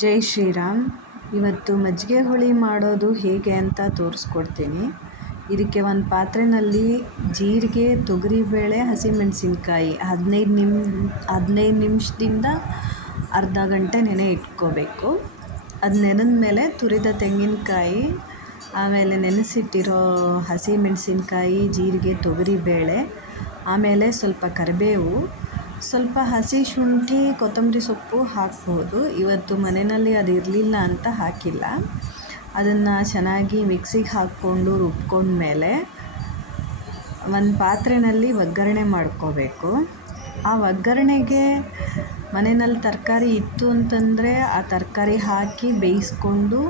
ಜೈ ಶ್ರೀರಾಮ್. ಇವತ್ತು ಮಜ್ಜಿಗೆ ಹುಳಿ ಮಾಡೋದು ಹೇಗೆ ಅಂತ ತೋರಿಸ್ಕೊಡ್ತೀನಿ. ಇದಕ್ಕೆ ಒಂದು ಪಾತ್ರೆಯಲ್ಲಿ ಜೀರಿಗೆ, ತೊಗರಿಬೇಳೆ, ಹಸಿಮೆಣಸಿನ್ಕಾಯಿ 15 ನಿಮಿಷದಿಂದ ಅರ್ಧ ಗಂಟೆ ನೆನೆ ಇಟ್ಕೋಬೇಕು. ಅದು ನೆನೆದ ಮೇಲೆ ತುರಿದ ತೆಂಗಿನಕಾಯಿ, ಆಮೇಲೆ ನೆನೆಸಿಟ್ಟಿರೋ ಹಸಿಮೆಣಸಿನ್ಕಾಯಿ, ಜೀರಿಗೆ, ತೊಗರಿಬೇಳೆ, ಆಮೇಲೆ ಸ್ವಲ್ಪ ಕರಿಬೇವು, ಸ್ವಲ್ಪ ಹಸಿ ಶುಂಠಿ, ಕೊತ್ತಂಬರಿ ಸೊಪ್ಪು ಹಾಕ್ಬೋದು. ಇವತ್ತು ಮನೆಯಲ್ಲಿ ಅದು ಇರಲಿಲ್ಲ ಅಂತ ಹಾಕಿಲ್ಲ. ಅದನ್ನು ಚೆನ್ನಾಗಿ ಮಿಕ್ಸಿಗೆ ಹಾಕ್ಕೊಂಡು ರುಬ್ಕೊಂಡ್ಮೇಲೆ ಒಂದು ಪಾತ್ರೆಯಲ್ಲಿ ಒಗ್ಗರಣೆ ಮಾಡ್ಕೋಬೇಕು. ಆ ಒಗ್ಗರಣೆಗೆ ಮನೆಯಲ್ಲಿ ತರಕಾರಿ ಇತ್ತು ಅಂತಂದರೆ ಆ ತರಕಾರಿ ಹಾಕಿ ಬೇಯಿಸ್ಕೊಂಡು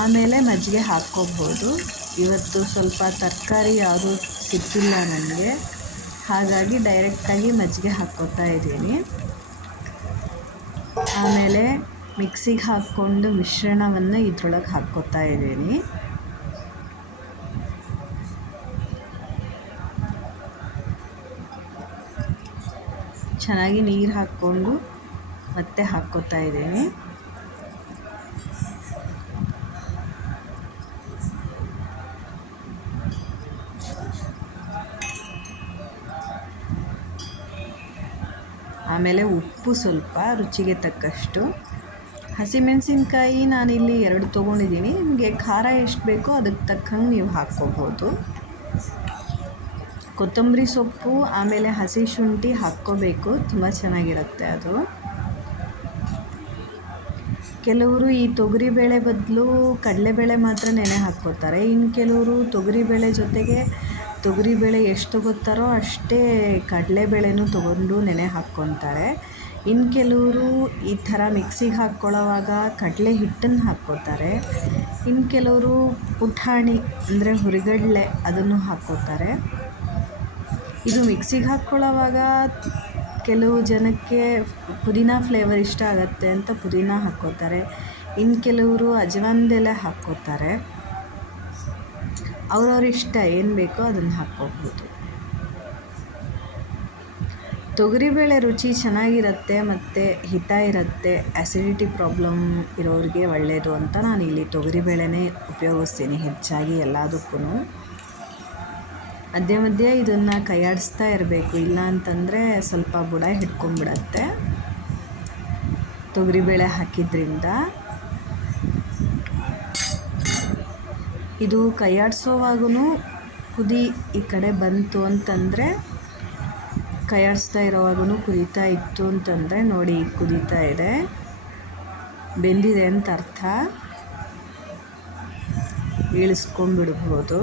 ಆಮೇಲೆ ಮಜ್ಜಿಗೆ ಹಾಕ್ಕೋಬೋದು. ಇವತ್ತು ಸ್ವಲ್ಪ ತರಕಾರಿ ಯಾವುದು ಸಿಕ್ಕಿಲ್ಲ ನನಗೆ, ಹಾಗಾಗಿ ಡೈರೆಕ್ಟಾಗಿ ಮಜ್ಜಿಗೆ ಹಾಕ್ಕೋತಾ ಇದ್ದೀನಿ. ಆಮೇಲೆ ಮಿಕ್ಸಿಗೆ ಹಾಕ್ಕೊಂಡು ಮಿಶ್ರಣವನ್ನು ಇದ್ರೊಳಗೆ ಹಾಕ್ಕೋತಾ ಇದ್ದೀನಿ. ಚೆನ್ನಾಗಿ ನೀರು ಹಾಕ್ಕೊಂಡು ಮತ್ತೆ ಹಾಕ್ಕೋತಾ ಇದ್ದೀನಿ. ಆಮೇಲೆ ಉಪ್ಪು ಸ್ವಲ್ಪ ರುಚಿಗೆ ತಕ್ಕಷ್ಟು. ಹಸಿಮೆಣಸಿನ್ಕಾಯಿ ನಾನಿಲ್ಲಿ 2 ತೊಗೊಂಡಿದ್ದೀನಿ. ನಿಮಗೆ ಖಾರ ಎಷ್ಟು ಬೇಕೋ ಅದಕ್ಕೆ ತಕ್ಕಂಗೆ ನೀವು ಹಾಕ್ಕೋಬೋದು. ಕೊತ್ತಂಬರಿ ಸೊಪ್ಪು ಆಮೇಲೆ ಹಸಿ ಶುಂಠಿ ಹಾಕ್ಕೋಬೇಕು, ತುಂಬ ಚೆನ್ನಾಗಿರುತ್ತೆ ಅದು. ಕೆಲವರು ಈ ತೊಗರಿಬೇಳೆ ಬದಲು ಕಡಲೆಬೇಳೆ ಮಾತ್ರ ನೆನೆ ಹಾಕ್ಕೋತಾರೆ. ಇನ್ನು ಕೆಲವರು ತೊಗರಿಬೇಳೆ ಜೊತೆಗೆ ತೊಗರಿಬೇಳೆ ಎಷ್ಟು ತಗೋತಾರೋ ಅಷ್ಟೇ ಕಡಲೆಬೇಳೆನೂ ತೊಗೊಂಡು ನೆನೆ ಹಾಕ್ಕೊತಾರೆ. ಇನ್ನು ಕೆಲವರು ಈ ಥರ ಮಿಕ್ಸಿಗೆ ಹಾಕ್ಕೊಳ್ಳೋವಾಗ ಕಡಲೆ ಹಿಟ್ಟನ್ನು ಹಾಕ್ಕೋತಾರೆ. ಇನ್ನು ಕೆಲವರು ಪುಟಾಣಿ ಅಂದರೆ ಹುರಿಗಡಲೆ ಅದನ್ನು ಹಾಕ್ಕೋತಾರೆ. ಇದು ಮಿಕ್ಸಿಗೆ ಹಾಕ್ಕೊಳ್ಳೋವಾಗ ಕೆಲವು ಜನಕ್ಕೆ ಪುದೀನ ಫ್ಲೇವರ್ ಇಷ್ಟ ಆಗುತ್ತೆ ಅಂತ ಪುದೀನ ಹಾಕ್ಕೋತಾರೆ. ಇನ್ನು ಕೆಲವರು ಅಜವಾನದೆಲೆ ಹಾಕ್ಕೋತಾರೆ. ಅವ್ರವ್ರ ಇಷ್ಟ ಏನು ಬೇಕೋ ಅದನ್ನು ಹಾಕ್ಕೋಬೋದು. ತೊಗರಿಬೇಳೆ ರುಚಿ ಚೆನ್ನಾಗಿರುತ್ತೆ ಮತ್ತು ಹಿತ ಇರುತ್ತೆ. ಆ್ಯಸಿಡಿಟಿ ಪ್ರಾಬ್ಲಮ್ ಇರೋರಿಗೆ ಒಳ್ಳೆಯದು ಅಂತ ನಾನು ಇಲ್ಲಿ ತೊಗರಿಬೇಳೆನೇ ಉಪಯೋಗಿಸ್ತೀನಿ ಹೆಚ್ಚಾಗಿ ಎಲ್ಲದಕ್ಕೂ. ಮಧ್ಯೆ ಮಧ್ಯೆ ಇದನ್ನು ಕೈಯಾಡಿಸ್ತಾ ಇರಬೇಕು, ಇಲ್ಲ ಅಂತಂದರೆ ಸ್ವಲ್ಪ ಬುಡ ಹಿಡ್ಕೊಂಡ್ಬಿಡತ್ತೆ ತೊಗರಿಬೇಳೆ ಹಾಕಿದ್ರಿಂದ. ಇದು ಕೈಯಾಡಿಸೋವಾಗೂ ಕುದಿ ಈ ಕಡೆ ಬಂತು ಅಂತಂದರೆ, ಕೈಯಾಡಿಸ್ತಾ ಇರೋವಾಗೂ ಕುದೀತಾ ಇತ್ತು ಅಂತಂದರೆ ನೋಡಿ ಕುದೀತಾ ಇದೆ, ಬೆಂದಿದೆ ಅಂತ ಅರ್ಥ. ಇಳಿಸ್ಕೊಂಡ್ಬಿಡ್ಬೋದು.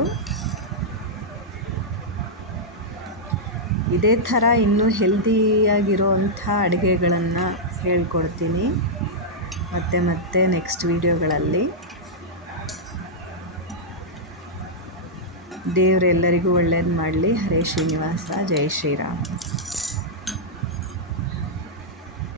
ಇದೇ ಥರ ಇನ್ನೂ ಹೆಲ್ದಿಯಾಗಿರೋವಂಥ ಅಡುಗೆಗಳನ್ನು ಹೇಳ್ಕೊಡ್ತೀನಿ ಮತ್ತೆ ನೆಕ್ಸ್ಟ್ ವೀಡಿಯೋಗಳಲ್ಲಿ. ದೇವರೆಲ್ಲರಿಗೂ ಒಳ್ಳೇದು ಮಾಡಲಿ. ಹರೇ ಶ್ರೀನಿವಾಸ. ಜೈ ಶ್ರೀರಾಮ್.